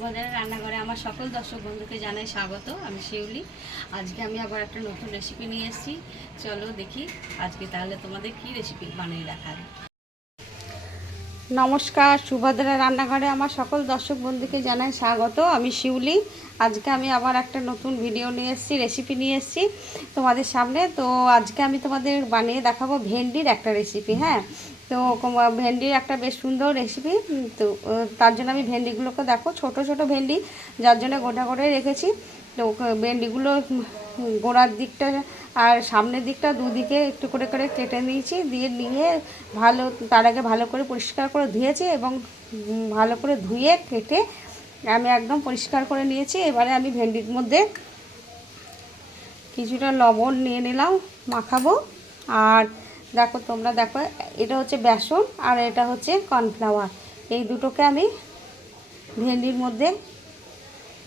সুভদ্রার রান্নাঘরে আমার সকল দর্শক বন্ধুকে জানাই স্বাগত। আমি শিউলি। আজকে আমি আবার একটা নতুন রেসিপি নিয়ে এসেছি। চলো দেখি আজকে তাহলে তোমাদের কি রেসিপি বানিয়ে দেখাবে। নমস্কার, সুভদ্রা রান্নাঘরে আমার সকল দর্শক বন্ধুকে জানাই স্বাগত। আমি শিউলি। আজকে আমি আবার একটা নতুন ভিডিও নিয়ে এসেছি, রেসিপি নিয়ে এসেছি তোমাদের সামনে। তো আজকে আমি তোমাদের বানিয়ে দেখাবো ভেন্ডির একটা রেসিপি। হ্যাঁ, তো ভেন্ডির একটা বেশ সুন্দর রেসিপি। তো তার জন্য আমি ভেন্ডিগুলোকে দেখো, ছোট ছোট ভেন্ডি, যার জন্য গোটা করে রেখেছি। তো ভেন্ডিগুলো গোড়ার দিকটা আর সামনের দিকটা দুদিকে একটু করে করে কেটে নিয়েছি, নিয়ে ভালো, তার আগে ভালো করে পরিষ্কার করে ধুয়েছি এবং ভালো করে ধুয়ে কেটে আমি একদম পরিষ্কার করে নিয়েছি। এবারে আমি ভেন্ডির মধ্যে কিছুটা লবণ নিয়ে নিলাম, মাখাবো। আর দেখো, তোমরা দেখো, এটা হচ্ছে বেসন আর এটা হচ্ছে কর্নফ্লাওয়ার। এই দুটোকে আমি ভেন্ডির মধ্যে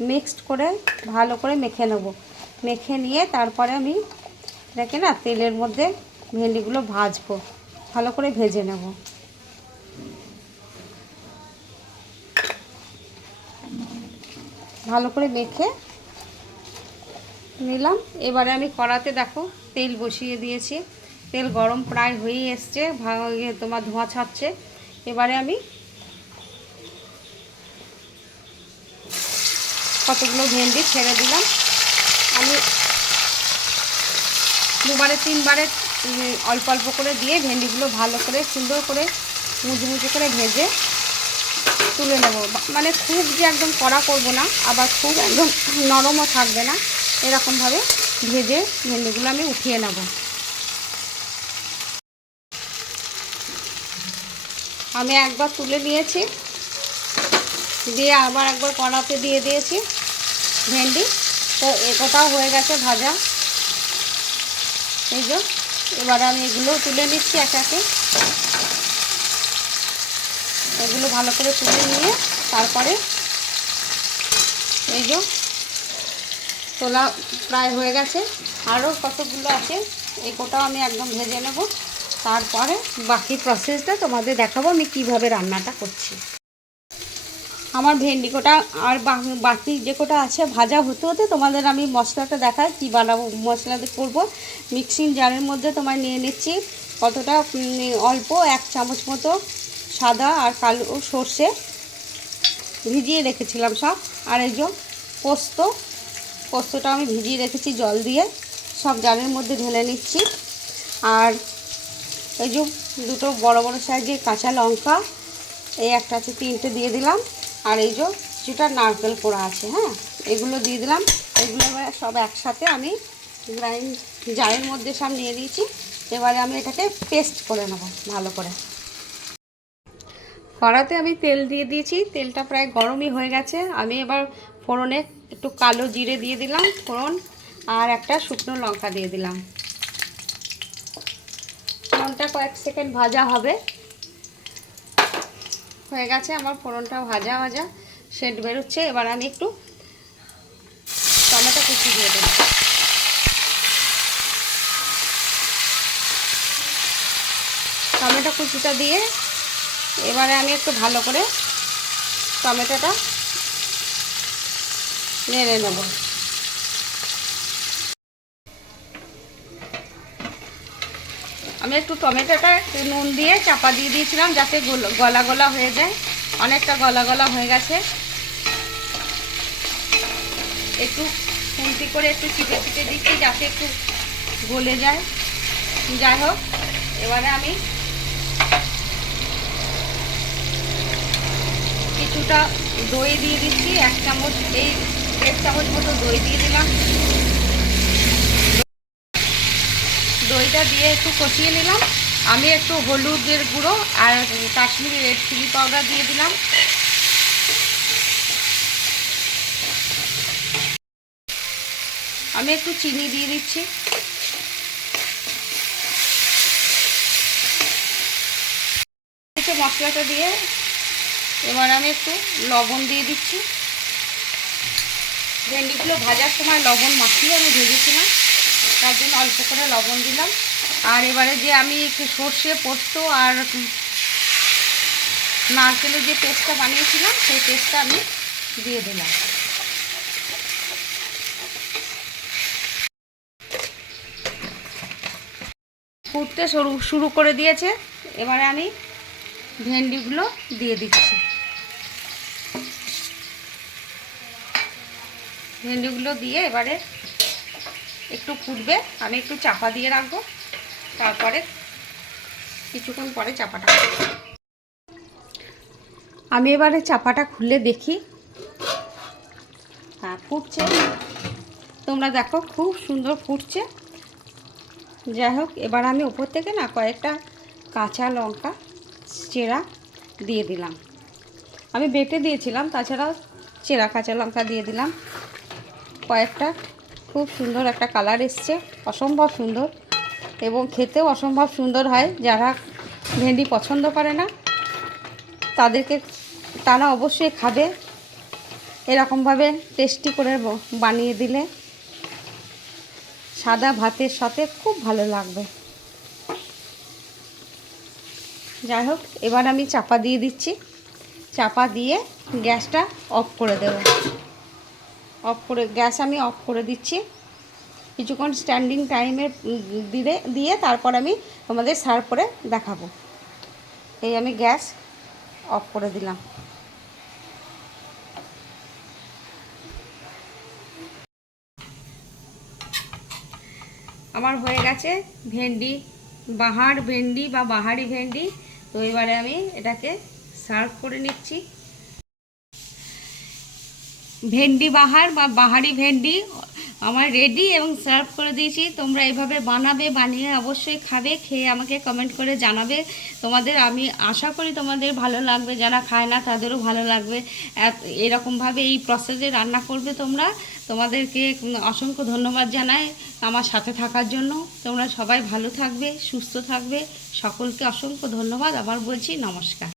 মিক্সড করে ভালো করে মেখে নেব। মেখে নিয়ে তারপরে আমি দেখে না তেলের মধ্যে ভেন্ডিগুলো ভাজবো, ভালো করে ভেজে নেব। ভালো করে মেখে নিলাম। এবারে আমি কড়াতে দেখো তেল বসিয়ে দিয়েছি। তেল গরম প্রায় হয়েই এসছে, তোমার ধোঁয়া ছাড়ছে। এবারে আমি কতগুলো ভেন্ডি ছেড়ে দিলাম। আমি দুবারে তিনবারে অল্প অল্প করে দিয়ে ভেন্ডিগুলো ভালো করে সুন্দর করে মুচমুচে করে ভেজে তুলে নেব। মানে খুব যে একদম কড়া করব না, আবার খুব একদম নরমও থাকবে না, এরকমভাবে ভেজে ভেন্ডিগুলো আমি উঠিয়ে নেব। আমি একবার তুলে নিয়েছি, দিয়ে আবার একবার কড়াতে দিয়ে দিয়েছি ভেন্ডি। তো একটাও হয়ে গেছে ভাজা। এই যে এবারে আমি এগুলো তুলে নিচ্ছি একে একে। এগুলো ভালো করে তুলে নিয়ে তারপরে এই যে তোলা প্রায় হয়ে গেছে, আরও কতগুলো আছে, এই কোটাও আমি একদম ভেজে নেব। তারপরে বাকি প্রসেসটা তোমাদের দেখাবো আমি কিভাবে রান্নাটা করছি। আমার ভেন্ডি কোটা আর বাকি যে কোটা আছে ভাজা হতে হতে তোমাদের আমি মশলাটা দেখাই, কী বানাবো। মশলাতে করবো মিক্সিং জারের মধ্যে তোমার নিয়ে নিচ্ছি কতটা, অল্প 1 চামচ মতো সাদা আর কালো সর্ষে ভিজিয়ে রেখেছিলাম সব। আর এই যে পোস্তটা আমি ভিজিয়ে রেখেছি জল দিয়ে, সব জারের মধ্যে ঢেলে নিচ্ছি। আর এই যে দুটো বড় বড় সাইজের কাঁচা লঙ্কা, এই একটা আছে, 3টে দিয়ে দিলাম। আর এই যে যেটা নারকেল পোড়া আছে, হ্যাঁ, এগুলো দিয়ে দিলাম। এগুলো সব একসাথে আমি জারের মধ্যে সব নিয়ে দিয়েছি। এবারে আমি এটাকে পেস্ট করে নেব ভালো করে। কড়াতে আমি তেল দিয়ে দিয়েছি, তেলটা প্রায় গরমই হয়ে গেছে। আমি এবার ফোড়নে একটু কালো জিরে দিয়ে দিলাম ফোড়ন, আর একটা শুকনো লঙ্কা দিয়ে দিলাম। ফোড়নটা কয়েক সেকেন্ড ভাজা হবে। হয়ে গেছে আমার ফোড়নটা ভাজা ভাজা, সেন্ট বেরোচ্ছে। এবার আমি একটু টমেটো কুচি দিয়ে দেব। টমেটো কুচিটা দিয়ে এবারে আমি একটু ভালো করে টমেটোটা নেড়ে নেব। আমি একটু টমেটোটা নুন দিয়ে চাপা দিয়ে দিয়েছিলাম যাতে গলা গলা হয়ে যায়। অনেকটা গলা গলা হয়ে গেছে। একটু খুন্তি করে একটু চিপে চিপে দিচ্ছি যাতে একটু গলে যায়। যাই হোক, এবারে আমি কিছুটা দই দিয়ে দিচ্ছি, 1 চামচ, এই 1 চামচ মতো দই দিয়ে দিলাম। দইটা দিয়ে একটু কষিয়ে নিলাম। আমি একটু হলুদের গুঁড়ো আর কাশ্মীরি রেড চিলি পাউডার দিয়ে দিলাম। আমি একটু চিনি দিয়ে দিচ্ছি। মশলাটা দিয়ে এবার আমি একটু লবণ দিয়ে দিচ্ছি। ভেন্ডিগুলো ভাজার সময় লবণ মাখিয়ে আমি ভেজেছিলাম, তার জন্য অল্প করে লবণ দিলাম। আর এবারে যে আমি একটু সর্ষে, পোস্ত আর নারকেলের যে পেস্টটা বানিয়েছিলাম সেই পেস্টটা আমি দিয়ে দিলাম। ফুটতে শুরু করে দিয়েছে। এবারে আমি ভেন্ডিগুলো দিয়ে দিচ্ছি। ভেন্ডিগুলো দিয়ে এবারে একটু ফুটবে, আমি একটু চাপা দিয়ে রাখবো, তারপরে কিছুক্ষণ পরে চাপাটা আমি এবারে চাপাটা খুলে দেখি। হ্যাঁ, ফুটছে, তোমরা দেখো খুব সুন্দর ফুটছে। যাই হোক, এবার আমি উপর থেকে না কয়েকটা কাঁচা লঙ্কা চেরা দিয়ে দিলাম। আমি বেটে দিয়েছিলাম, তাছাড়াও চেরা কাঁচা লঙ্কা দিয়ে দিলাম কয়েকটা। খুব সুন্দর একটা কালার এসছে, অসম্ভব সুন্দর, এবং খেতেও অসম্ভব সুন্দর হয়। যারা ভেন্ডি পছন্দ করে না তারা অবশ্যই খাবে। এরকমভাবে টেস্টি করে বানিয়ে দিলে সাদা ভাতের সাথে খুব ভালো লাগবে। যাই হোক, এবার আমি চাপা দিয়ে দিচ্ছি। চাপা দিয়ে গ্যাসটা অফ করে দেব। গ্যাস আমি অফ করে দিচ্ছি। কিছুক্ষণ স্ট্যান্ডিং টাইমে দিয়ে তারপর আমি তোমাদের সার্ভ করে দেখাবো। এই আমি গ্যাস অফ করে দিলাম। আমার হয়ে গেছে ভেন্ডি, বাহার ভেন্ডি বা বাহারি ভেন্ডি। তো এবারে আমি এটাকে সার্ভ করে নিচ্ছি। ভেন্ডি বাহার বা বাহারি ভেন্ডি আমার রেডি এবং সার্ভ করে দিয়েছি। তোমরা এভাবে বানাবে, বানিয়ে অবশ্যই খাবে, খেয়ে আমাকে কমেন্ট করে জানাবে। তোমাদের আমি আশা করি তোমাদের ভালো লাগবে, যারা খায় না তাদেরও ভালো লাগবে। এরকমভাবে এই প্রসেসে রান্না করবে তোমরা। তোমাদেরকে অসংখ্য ধন্যবাদ জানাই আমার সাথে থাকার জন্য। তোমরা সবাই ভালো থাকবে, সুস্থ থাকবে। সকলকে অসংখ্য ধন্যবাদ। আবার বলছি নমস্কার।